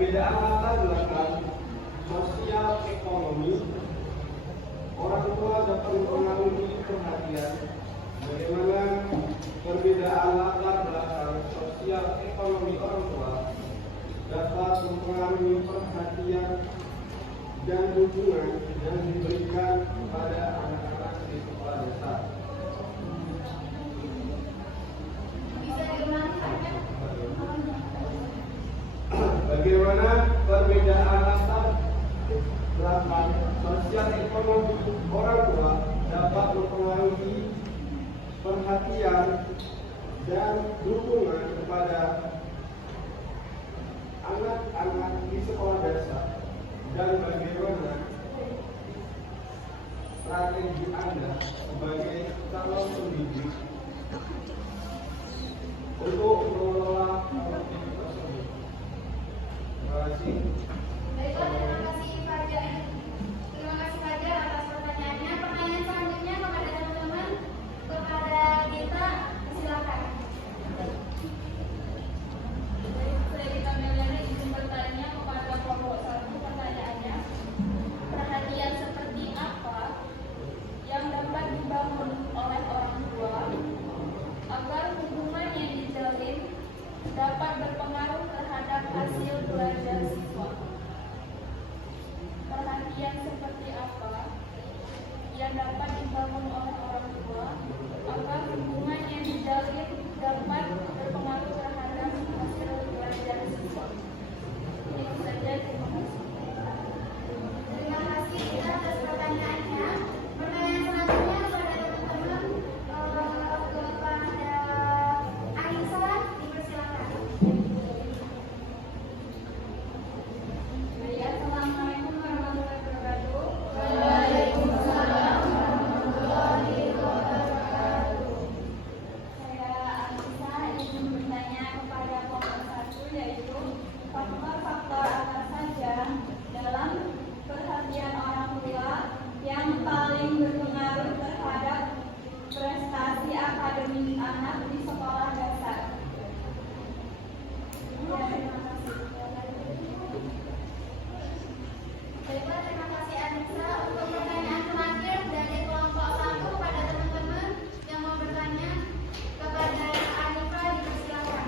perbedaan latar belakang sosial ekonomi, orang tua dapat mempengaruhi perhatian. Bagaimana perbedaan latar belakang sosial ekonomi orang tua dapat mempengaruhi perhatian dan dukungan yang diberikan kepada anak-anak di sekolah dasar. Bagaimana perbedaan latar belakang sosial ekonomi orang tua dapat mempengaruhi perhatian dan dukungan kepada anak-anak di sekolah dasar, dan bagaimana strategi Anda sebagai calon pendidik untuk mengelola konflik tersebut. Terima kasih. Baiklah, terima kasih Fajar. Terima kasih Fajar atas pertanyaannya. Pertanyaan selanjutnya kepada teman-teman, kepada Gita, silakan. Saya Gita Meliana izin bertanya kepada kelompok 1. Pertanyaannya, perhatian seperti apa yang dapat dibangun oleh orang tua agar hubungan yang dijalin dapat berpengaruh terhadap hasil belajar siswa? Perhatian seperti apa yang dapat dibangun oleh orang tua agar hubungan yang dijalin dapat berpengaruh terhadap hasil belajar siswa? Itu saja, terima kasih. Terima kasih Gita atas pertanyaannya. Pertanyaan selanjutnya kepada teman-teman, kepada Anissa, dipersilakan. Assalamualaikum warahmatullahi wabarakatuh. Waalaikumsalam warahmatullahi wabarakatuh. Saya Anissa ingin bertanya kepada kelompok 1, yaitu faktor-faktor apa saja dalam perhatian orang tua yang paling berpengaruh terhadap prestasi akademik anak di sekolah dasar? Ya, terima kasih. Baiklah, terima kasih Anissa. Untuk pertanyaan terakhir dari kelompok 1 kepada teman-teman yang mau bertanya, kepada Anissa, dipersilakan.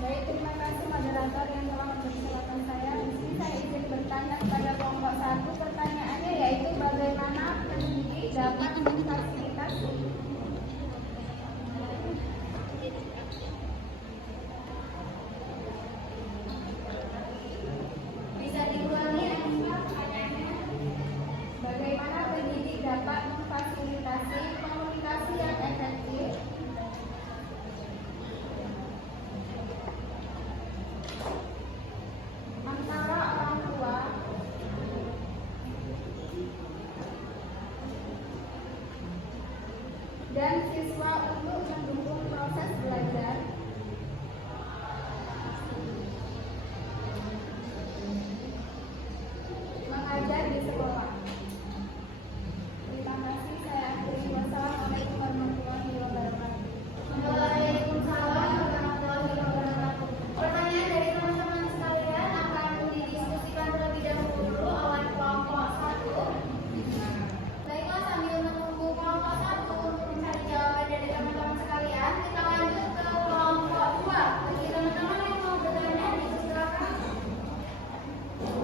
Baik, terima kasih moderator yang telah memberi kesempatan saya. Di sini saya izin bertanya kepada kelompok 1. Pertanyaannya yaitu bagaimana pendidik dapat memfasilitasi Bisa diulangi Anissa pertanyaannya? bagaimana pendidik dapat memfasilitasi komunikasi yang efektif antara orang tua dan siswa untuk mendukung proses belajar mengajar di sekolah. Terima kasih, saya akhiri. Wassalamualaikum warahmatullahi wabarakatuh. Waalaikumsalam warahmatullahi wabarakatuh. Pertanyaan dari teman-teman sekalian akan didiskusikan terlebih dahulu oleh kelompok 1. Baiklah, sambil menunggu kelompok 1 untuk mencari jawaban dari teman-teman sekalian, kita lanjut ke kelompok 2. Bagi teman-teman yang mau bertanya, dipersilakan.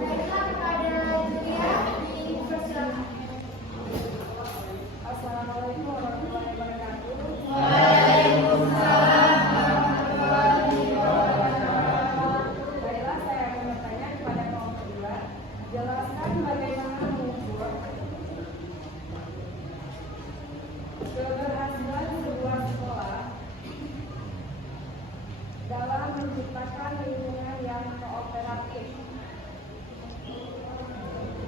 Baiklah, kepada Julia, dipersilakan. Assalamualaikum warahmatullahi wabarakatuh. Waalaikumsalam warahmatullahi wabarakatuh. Baiklah, saya akan bertanya kepada kelompok 2. Jelaskan bagaimana mengukur keberhasilan sebuah sekolah dalam menciptakan lingkungan yang kooperatif.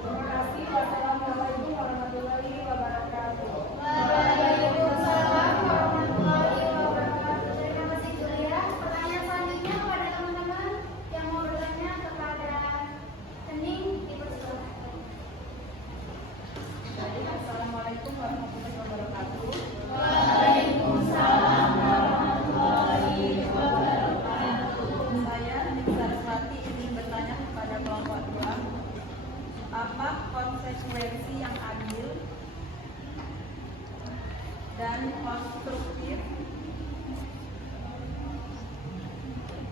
Terima kasih. Wassalamualaikum warahmatullahi wabarakatuh. Waalaikumsalam warahmatullahi wabarakatuh. Terima kasih Julia. Pertanyaan selanjutnya kepada teman-teman yang mau bertanya kepada Hening, dipersilakan. Assalamualaikum warahmatullahi wabarakatuh. Waalaikumsalam warahmatullahi wabarakatuh. Saya konsekuensi yang adil dan konstruktif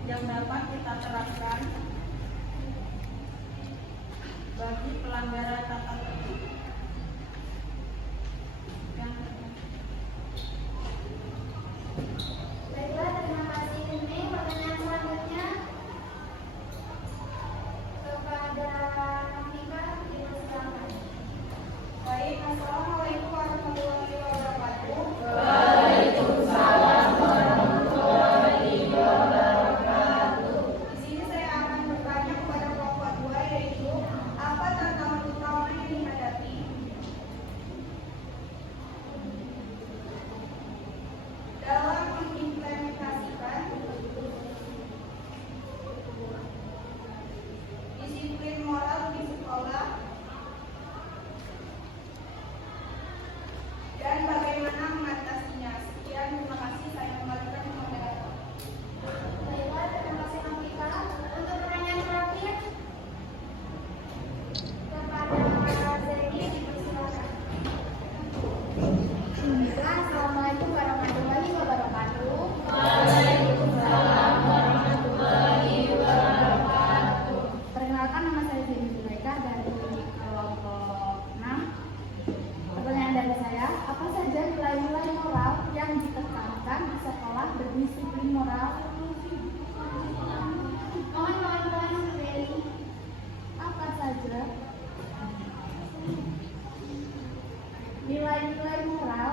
yang dapat kita terapkan bagi pelanggaran tata tertib yang Baiklah, terima kasih Nene. Pertanyaan selanjutnya kepada Nifah, dipersilakan. baik. Assalamualaikum warahmatullahi wabarakatuh. Di sini saya akan bertanya kepada kelompok 2, yaitu apa tantangan utama yang dihadapi dalam mengimplementasikan disiplin moral di sekolah dan bagaimana mengatasinya. Sekian, terima kasih. Saya kembalikan ke moderator. Baiklah, terima kasih Nifah. Untuk pertanyaan terakhir kepada Zeni, dipersilakan. Baiklah, Assalamualaikum warahmatullahi wabarakatuh. Perkenalkan, nama saya Zeni Zulaika dari kelompok 6. Pertanyaan dari saya, apa saja nilai-nilai moral yang ditekankan di sekolah berdisiplin moral? Mohon kawan-kawan Zeni, apa saja nilai-nilai moral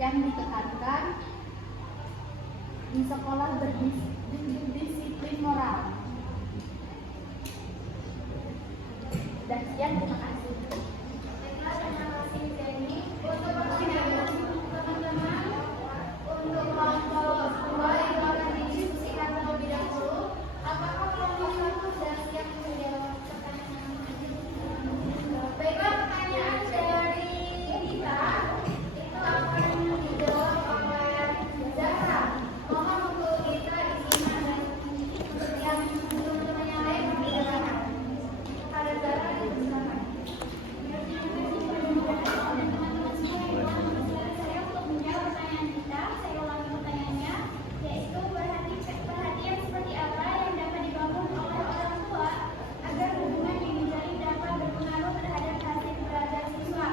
yang ditekankan di sekolah berdisiplin moral? Dan sekian, terima kasih. Baiklah, terima kasih Zeni. Untuk pertanyaan teman-teman, untuk kelompok 2 yang akan didiskusikan terlebih dahulu, apakah kelompok 1 sudah siap menjawab pertanyaan? Baiklah, pertanyaan dari kita itu akan dijawab oleh Zahra. Mohon untuk kita isinya dan untuk yang teman-teman yang lain dipersilakan. Ada Zahra, dipersilakan. Saya untuk menjawab pertanyaan kita, saya ulangi pertanyaannya, yaitu perhatian seperti apa yang dapat dibangun oleh orang tua agar hubungan yang dijalin dapat berpengaruh terhadap hasil belajar siswa.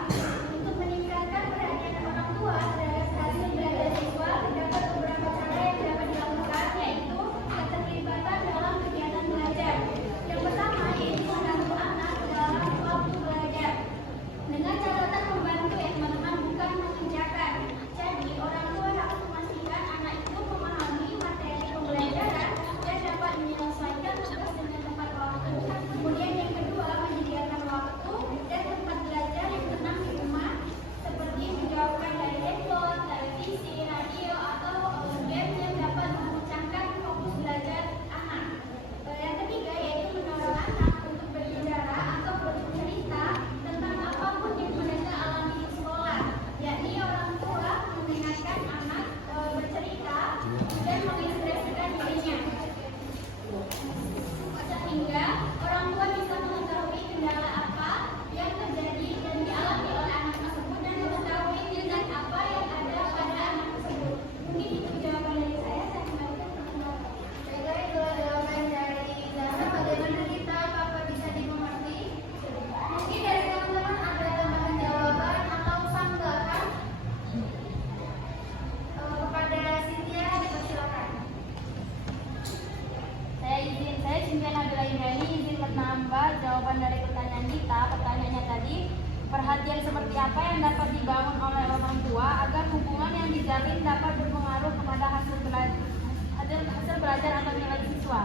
Untuk meningkatkan perhatian orang tua terhadap hasil belajar siswa, terdapat beberapa cara yang dapat dilakukan, yaitu keterlibatan dalam kegiatan belajar. Yang pertama yaitu membantu anak dalam waktu belajar. Dengan catatan membantu ya teman-teman, bukan mengerjakan. Jadi orang tua harus memastikan anak itu memahami materi pembelajaran dan dapat menyelesaikan tugas dengan tepat waktu. Kemudian yang kedua, menyediakan waktu dan tempat belajar yang tenang di rumah, seperti menjauhkan dari handphone, televisi, radio, atau game yang dapat memecahkan fokus belajar anak. Yang ketiga yaitu mendorong anak untuk berbicara atau bercerita tentang apapun yang mereka alami di sekolah, yakni orang tua mendengarkan anak bercerita dan menginspirasikan dirinya, sehingga orang tua bisa mengetahui kendala apa yang terjadi dan dialami oleh anak tersebut dan mengetahui dengan apa yang ada pada anak tersebut. Mungkin itu jawaban dari saya kembalikan ke moderator. Baiklah, itulah jawaban dari Zahra. Bagaimana kita, apakah bisa dimengerti? Mungkin dari teman-teman ada tambahan jawaban atau sanggahan? Kepada Cynthia, dipersilakan. Saya Cynthia Nabila Indrani izin menambah jawaban dari pertanyaan kita. Pertanyaannya tadi, perhatian seperti apa yang dapat dibangun oleh orang tua agar hubungan yang dijalin dapat berpengaruh kepada hasil belajar atau nilai siswa.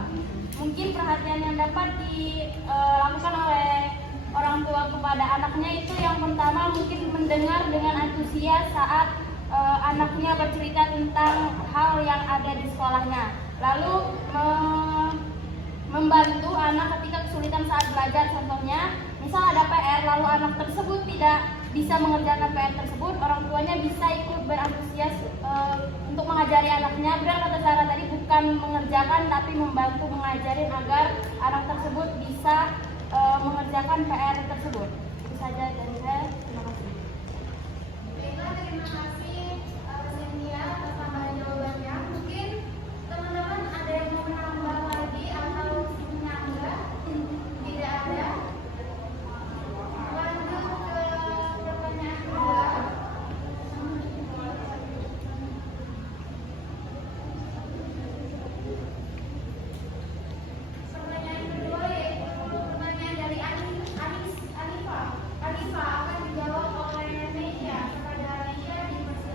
Mungkin perhatian yang dapat dilakukan oleh orang tua kepada anaknya itu yang pertama mungkin mendengar dengan antusias saat anaknya bercerita tentang hal yang ada di sekolahnya. Lalu membantu anak ketika kesulitan saat belajar. Contohnya, misal ada PR lalu anak tersebut tidak bisa mengerjakan PR tersebut, orang tuanya bisa ikut berantusias untuk mengajari anaknya. Benar kata Zara tadi, bukan mengerjakan tapi membantu mengajarin agar anak tersebut bisa mengerjakan PR tersebut. Itu saja dari saya. Terima kasih. Baiklah, terima kasih Cynthia atas tambahan jawabannya. Mungkin teman-teman ada yang mau menambah lagi atau menyanggah? Tidak ada. Lanjut ke pertanyaan kedua. Pertanyaan kedua yaitu pertanyaan dari Anifa. Anifa akan dijawab oleh Meisya kepada Meisya dipersilakan.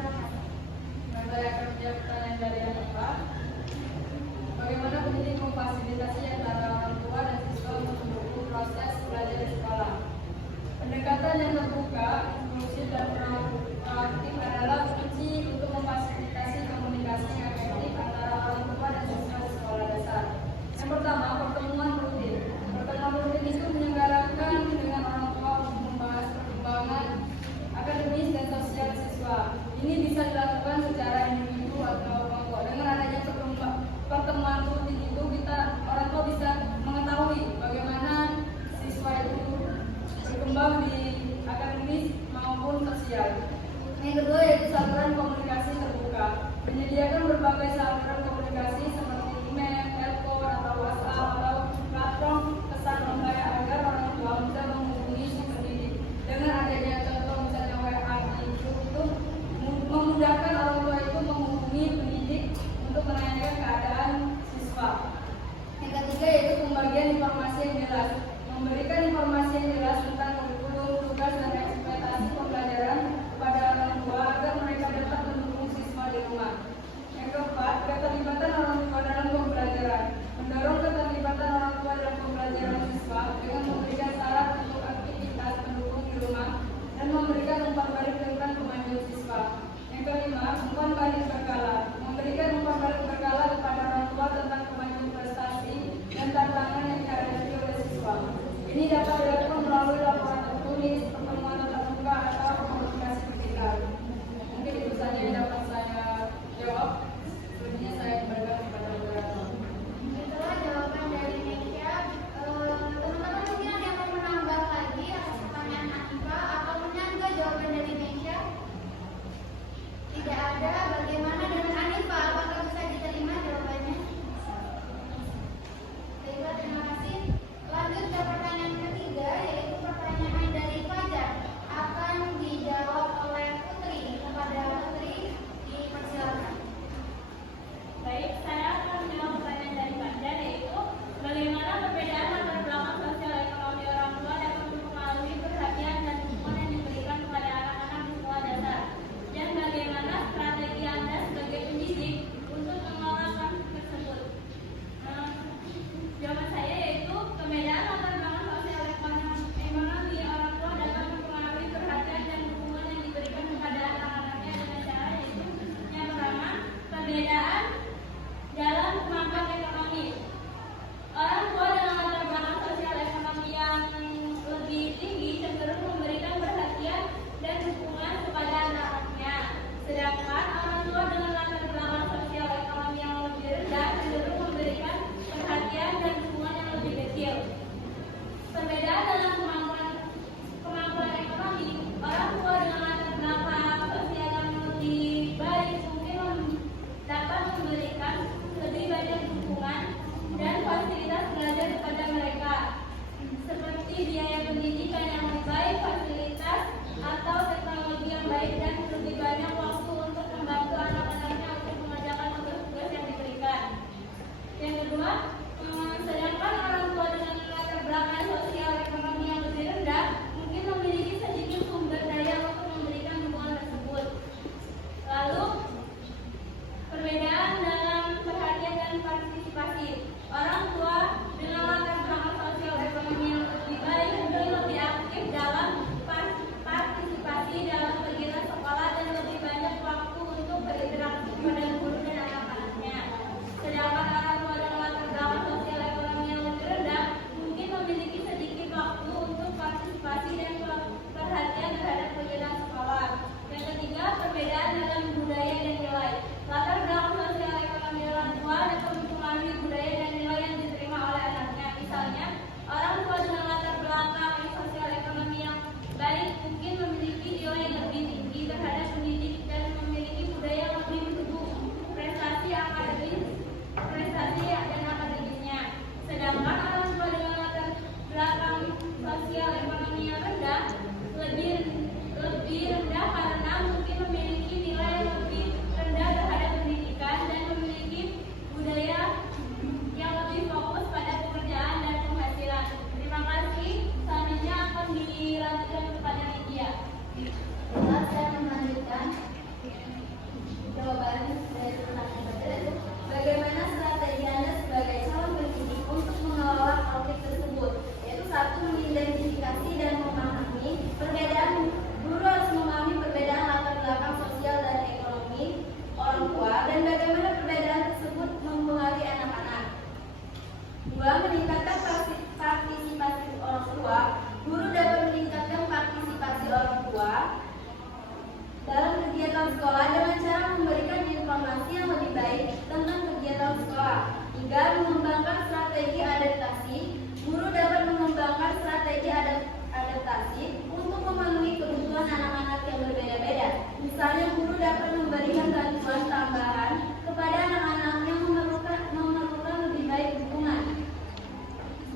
2. Meningkatkan partisipasi orang tua. Guru dapat meningkatkan partisipasi orang tua dalam kegiatan sekolah dengan cara memberikan informasi yang lebih baik tentang kegiatan sekolah. 3. Mengembangkan strategi adaptasi. Guru dapat mengembangkan strategi adaptasi untuk memenuhi kebutuhan anak-anak yang berbeda-beda. Misalnya, guru dapat memberikan bantuan tambahan kepada anak-anak yang memerlukan lebih baik dukungan.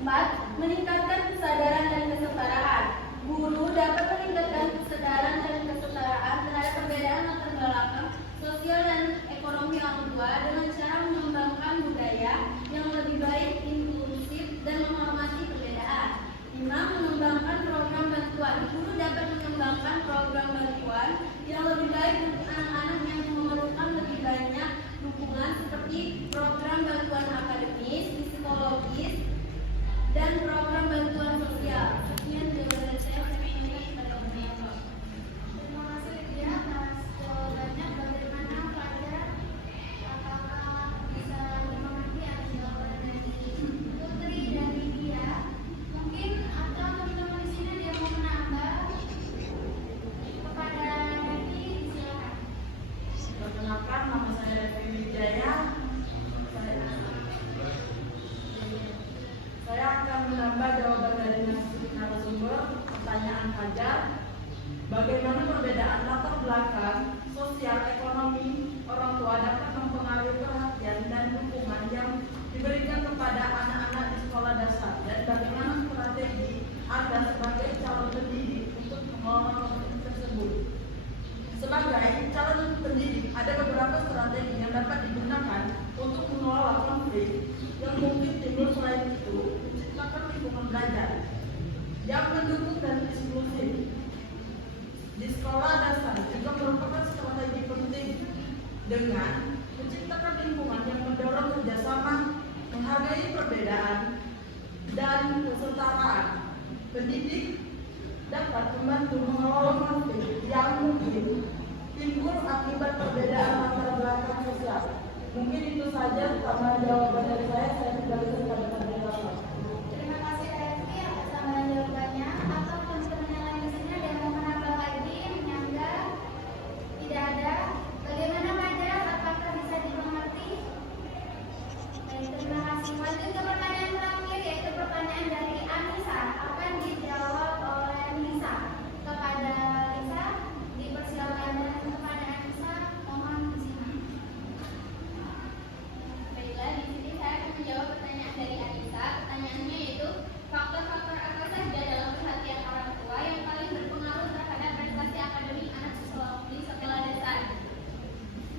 4. Meningkatkan kesadaran dan kesetaraan. Guru dapat meningkatkan kesadaran dan kesetaraan terhadap perbedaan latar belakang sosial dan ekonomi orang tua dengan cara mengembangkan budaya yang lebih baik, inklusif, dan menghormati perbedaan. 5. Mengembangkan program bantuan. Guru dapat mengembangkan program bantuan yang lebih baik untuk anak-anak yang memerlukan lebih banyak dukungan seperti program bantuan akademis, psikologis, dan program bantuan sosial. Sekian jawaban saya ini pada Bapak. Terima kasih Lydia atas jawabannya. Bagaimana pelajar? Apakah bisa mengerti atas jawaban dari Putri dan Lydia? Mungkin atau teman-teman di sini ada yang mau menambah kepada Devi, silakan. Perkenalkan, nama saya Devi Wijaya. Saya akan menambah jawaban dari narasumber pertanyaan Fajar. Bagaimana perbedaan latar belakang sosial ekonomi orang tua dapat mempengaruhi perhatian dan dukungan yang diberikan kepada anak-anak di sekolah dasar, dan bagaimana strategi Anda sebagai calon pendidik untuk mengelola konflik tersebut. Sebagai calon pendidik, ada beberapa strategi yang dapat digunakan untuk mengelola konflik yang mungkin timbul. Selain itu, menciptakan lingkungan belajar yang mendukung dan inklusif di sekolah dasar juga merupakan strategi penting dengan menciptakan lingkungan yang mendorong kerjasama, menghargai perbedaan, dan kesetaraan. Pendidik dapat membantu mengelola konflik yang mungkin timbul akibat perbedaan latar belakang sosial. Mungkin itu saja tambahan jawaban dari saya kembalikan kepada Bapak. Terima kasih Devi atas tambahan jawabannya. Atau teman-teman yang lain di sini ada yang mau menambah lagi, menyanggah? Tidak ada. Bagaimana Fajar? Apakah bisa dimengerti? Baik, terima kasih. Lanjut ke pertanyaan terakhir, yaitu pertanyaan dari Anissa. Akan dijawab oleh Nisa. Kepada Lisa, dipersilakan, dan kepada Anissa, mohon izin. Baiklah, di sini saya akan menjawab pertanyaan dari Anissa. Pertanyaannya yaitu, faktor-faktor apa saja dalam perhatian orang tua yang paling berpengaruh terhadap prestasi akademik anak di sekolah dasar?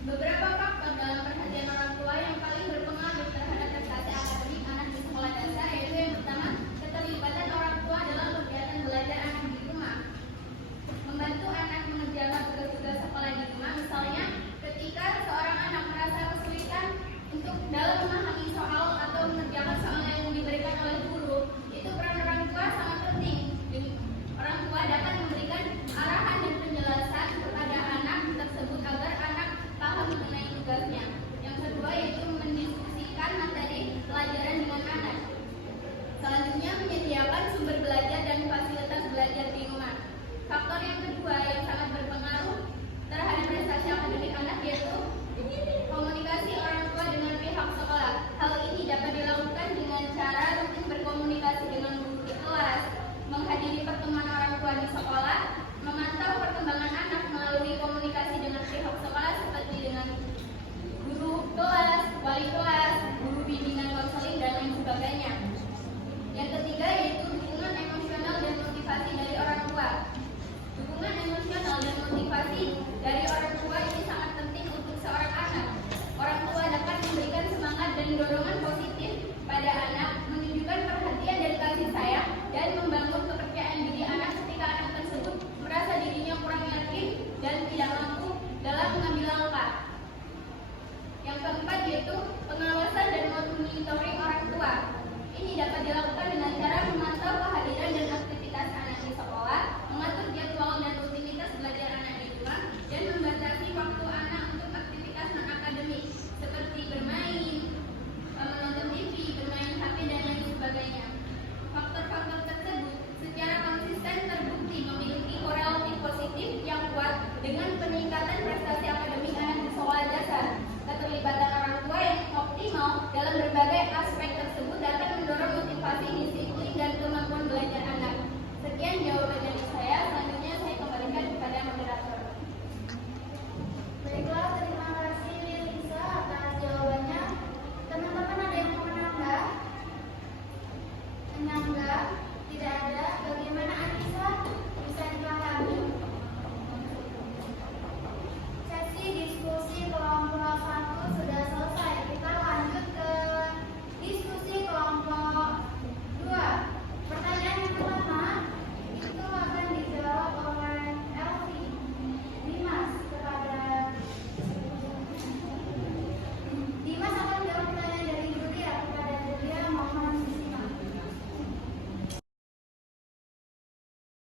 Beberapa faktor dalam perhatian orang tua yang paling berpengaruh terhadap prestasi akademik anak di sekolah dasar yaitu yang pertama, keterlibatan orang tua dalam kegiatan belajar anak di rumah. Membantu anak mengerjakan tugas-tugas sekolah di rumah, misalnya ketika seorang anak merasa kesulitan untuk dalam memahami soal atau mengerjakan soal yang diberikan oleh guru, itu peran orang tua sangat penting. Orang tua dapat memberikan arahan dan penjelasan kepada anak tersebut agar anak paham mengenai tugasnya. Yang kedua yaitu mendiskusikan materi pelajaran dengan anak. Selanjutnya, menyediakan sumber belajar dan fasilitas belajar di rumah. Faktor yang kedua yang sangat berpengaruh terhadap prestasi akademik anak yaitu komunikasi orang tua dengan pihak sekolah. Hal ini dapat dilakukan dengan cara rutin berkomunikasi dengan guru di kelas, menghadiri pertemuan orang tua di sekolah, memantau perkembangan anak melalui komunikasi dengan pihak sekolah seperti dengan guru kelas, wali kelas, guru bimbingan konseling, dan lain sebagainya. Yang ketiga yaitu dukungan emosional dan motivasi dari orang tua. Dukungan emosional dan motivasi dari orang tua ini sangat penting untuk seorang anak. Orang tua dapat memberikan semangat dan dorongan positif pada anak, menunjukkan perhatian dan kasih sayang, dan membangun kepercayaan diri anak ketika anak tersebut merasa dirinya kurang yakin dan tidak mampu dalam mengambil langkah. Yang keempat yaitu pengawasan dan monitoring orang tua. Ini dapat dilakukan